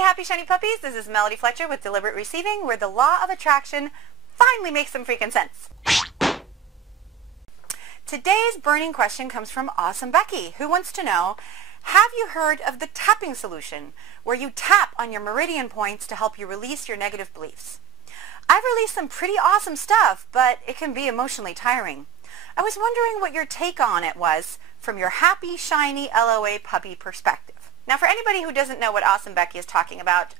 Hey happy shiny puppies, this is Melody Fletcher with Deliberate Receiving, where the law of attraction finally makes some freaking sense. Today's burning question comes from Awesome Becky, who wants to know, have you heard of the tapping solution, where you tap on your meridian points to help you release your negative beliefs? I've released some pretty awesome stuff, but it can be emotionally tiring. I was wondering what your take on it was from your happy, shiny LOA puppy perspective. Now, for anybody who doesn't know what Awesome Becky is talking about,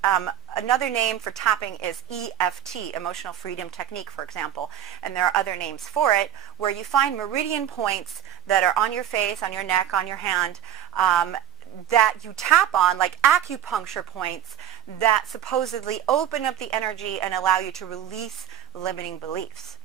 another name for tapping is EFT, Emotional Freedom Technique, for example, and there are other names for it, where you find meridian points that are on your face, on your neck, on your hand, that you tap on, like acupuncture points that supposedly open up the energy and allow you to release limiting beliefs.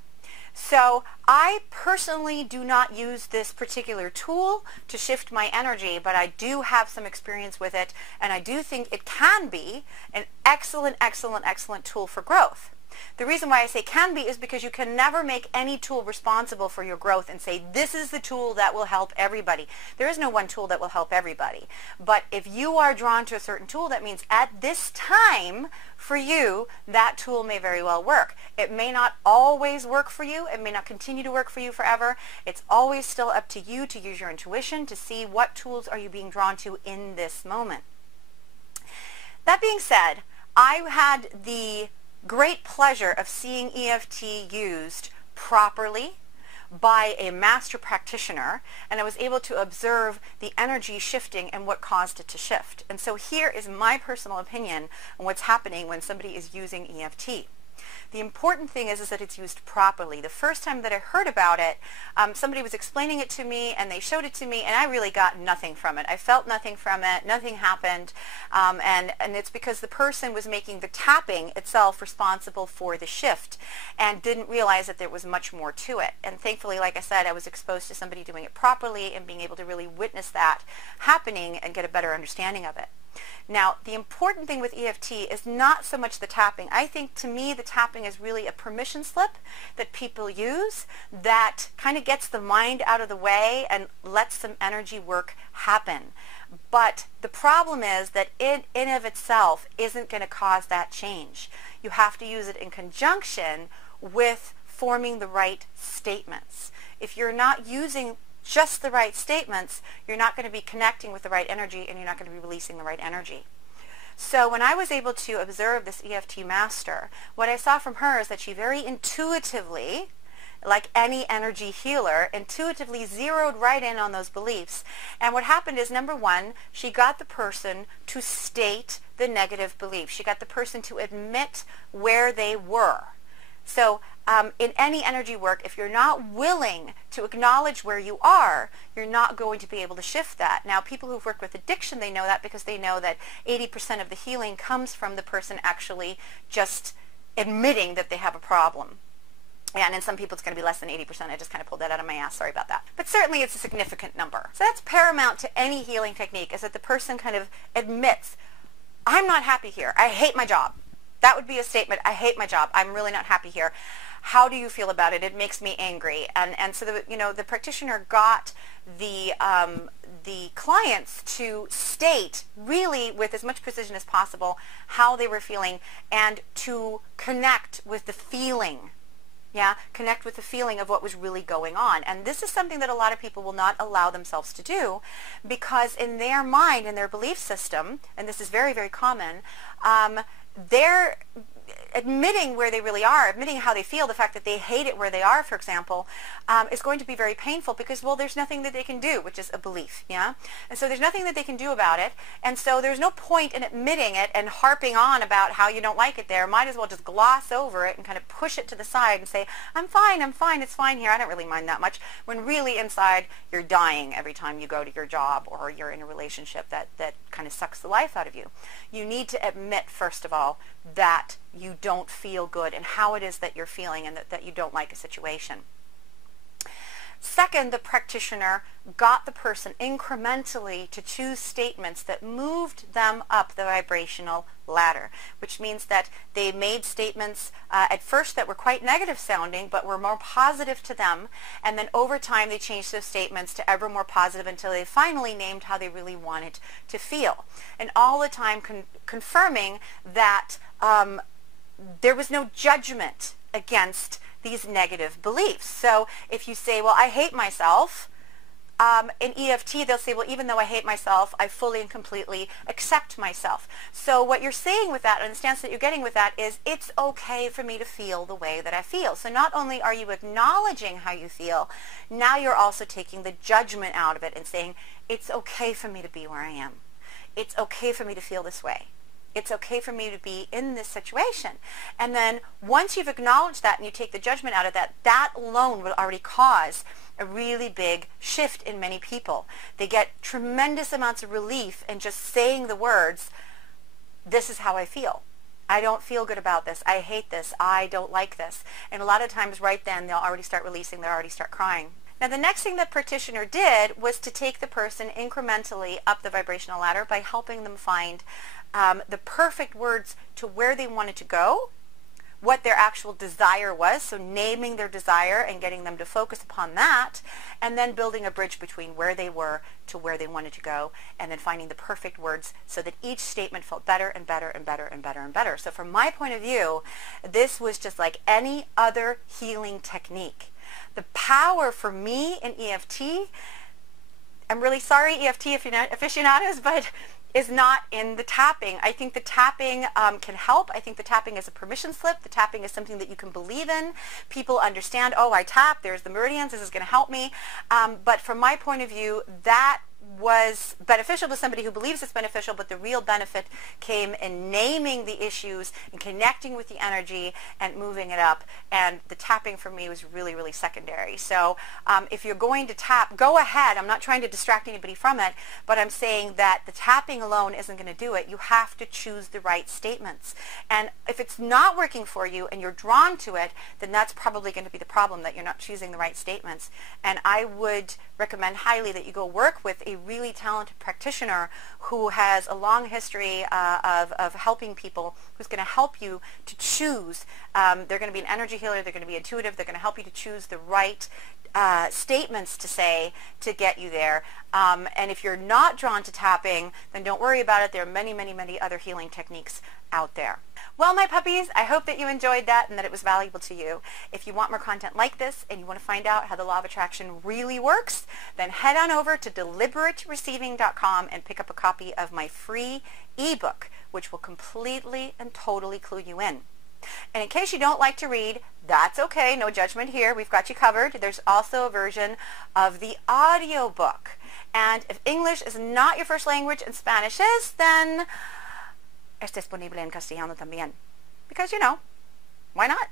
So I personally do not use this particular tool to shift my energy, but I do have some experience with it, and I do think it can be an excellent, excellent, excellent tool for growth. The reason why I say can be is because you can never make any tool responsible for your growth and say, this is the tool that will help everybody. There is no one tool that will help everybody. But if you are drawn to a certain tool, that means at this time, for you, that tool may very well work. It may not always work for you. It may not continue to work for you forever. It's always still up to you to use your intuition to see what tools are you being drawn to in this moment. That being said, I had the great pleasure of seeing EFT used properly by a master practitioner, and I was able to observe the energy shifting and what caused it to shift. And so here is my personal opinion on what's happening when somebody is using EFT. The important thing is that it's used properly. The first time that I heard about it, somebody was explaining it to me, and they showed it to me, and I really got nothing from it. I felt nothing from it. Nothing happened, and it's because the person was making the tapping itself responsible for the shift and didn't realize that there was much more to it. And thankfully, like I said, I was exposed to somebody doing it properly and being able to really witness that happening and get a better understanding of it. Now, the important thing with EFT is not so much the tapping. I think, to me, the tapping is really a permission slip that people use that kind of gets the mind out of the way and lets some energy work happen. But the problem is that it in of itself isn't going to cause that change. You have to use it in conjunction with forming the right statements. If you're not using just the right statements, you're not going to be connecting with the right energy, and you're not going to be releasing the right energy. So when I was able to observe this EFT master, what I saw from her is that she very intuitively, like any energy healer, intuitively zeroed right in on those beliefs. And what happened is, number one, she got the person to state the negative belief. She got the person to admit where they were. So in any energy work, if you're not willing to acknowledge where you are, you're not going to be able to shift that. Now, people who've worked with addiction, they know that because they know that 80% of the healing comes from the person actually just admitting that they have a problem. And in some people, it's going to be less than 80%. I just kind of pulled that out of my ass. Sorry about that. But certainly, it's a significant number. So that's paramount to any healing technique, is that the person kind of admits, I'm not happy here. I hate my job. That would be a statement. I hate my job. I'm really not happy here. How do you feel about it? It makes me angry. And so the practitioner got the clients to state really with as much precision as possible how they were feeling and to connect with the feeling. Yeah, connect with the feeling of what was really going on. And this is something that a lot of people will not allow themselves to do, because in their mind, in their belief system, and this is very, very common, they're admitting where they really are, admitting how they feel, the fact that they hate it where they are, for example, is going to be very painful because, well, there's nothing that they can do, which is a belief, yeah? And so there's nothing that they can do about it, and so there's no point in admitting it and harping on about how you don't like it there. Might as well just gloss over it and kind of push it to the side and say, I'm fine, it's fine here, I don't really mind that much, when really inside you're dying every time you go to your job or you're in a relationship that kind of sucks the life out of you. You need to admit, first of all, that you don't feel good and how it is that you're feeling and that you don't like a situation. Second, the practitioner got the person incrementally to choose statements that moved them up the vibrational ladder, which means that they made statements at first that were quite negative sounding but were more positive to them, and then over time they changed those statements to ever more positive until they finally named how they really wanted to feel. And all the time confirming that there was no judgment against these negative beliefs. So if you say, well, I hate myself, in EFT they'll say, well, even though I hate myself, I fully and completely accept myself. So what you're saying with that, and the stance that you're getting with that, is it's okay for me to feel the way that I feel. So not only are you acknowledging how you feel, now you're also taking the judgment out of it and saying, it's okay for me to be where I am. It's okay for me to feel this way. It's okay for me to be in this situation. And then once you've acknowledged that and you take the judgment out of that, that alone will already cause a really big shift in many people. They get tremendous amounts of relief in just saying the words, this is how I feel. I don't feel good about this. I hate this. I don't like this. And a lot of times right then they'll already start releasing, they'll already start crying. Now the next thing the practitioner did was to take the person incrementally up the vibrational ladder by helping them find the perfect words to where they wanted to go, what their actual desire was, so naming their desire and getting them to focus upon that, and then building a bridge between where they were to where they wanted to go, and then finding the perfect words so that each statement felt better and better and better and better and better. So from my point of view, this was just like any other healing technique. The power for me in EFT, I'm really sorry EFT aficionados, but is not in the tapping. I think the tapping can help. I think the tapping is a permission slip. The tapping is something that you can believe in. People understand, oh, I tap, there's the meridians, this is going to help me. But from my point of view, that was beneficial to somebody who believes it's beneficial, but the real benefit came in naming the issues and connecting with the energy and moving it up, and the tapping for me was really, really secondary. So if you're going to tap, go ahead. I'm not trying to distract anybody from it, but I'm saying that the tapping alone isn't going to do it. You have to choose the right statements, and if it's not working for you and you're drawn to it, then that's probably going to be the problem, that you're not choosing the right statements. And I would recommend highly that you go work with a really talented practitioner who has a long history of helping people, who's going to help you to choose. They're going to be an energy healer, they're going to be intuitive, they're going to help you to choose the right statements to say to get you there. And if you're not drawn to tapping, then don't worry about it. There are many, many, many other healing techniques out there. Well, my puppies, I hope that you enjoyed that and that it was valuable to you. If you want more content like this and you want to find out how the law of attraction really works, then head on over to deliberatereceiving.com and pick up a copy of my free ebook, which will completely and totally clue you in. And in case you don't like to read, that's okay, no judgment here, we've got you covered. There's also a version of the audio book. And if English is not your first language and Spanish is, then es disponible en castellano también. Because, you know, why not?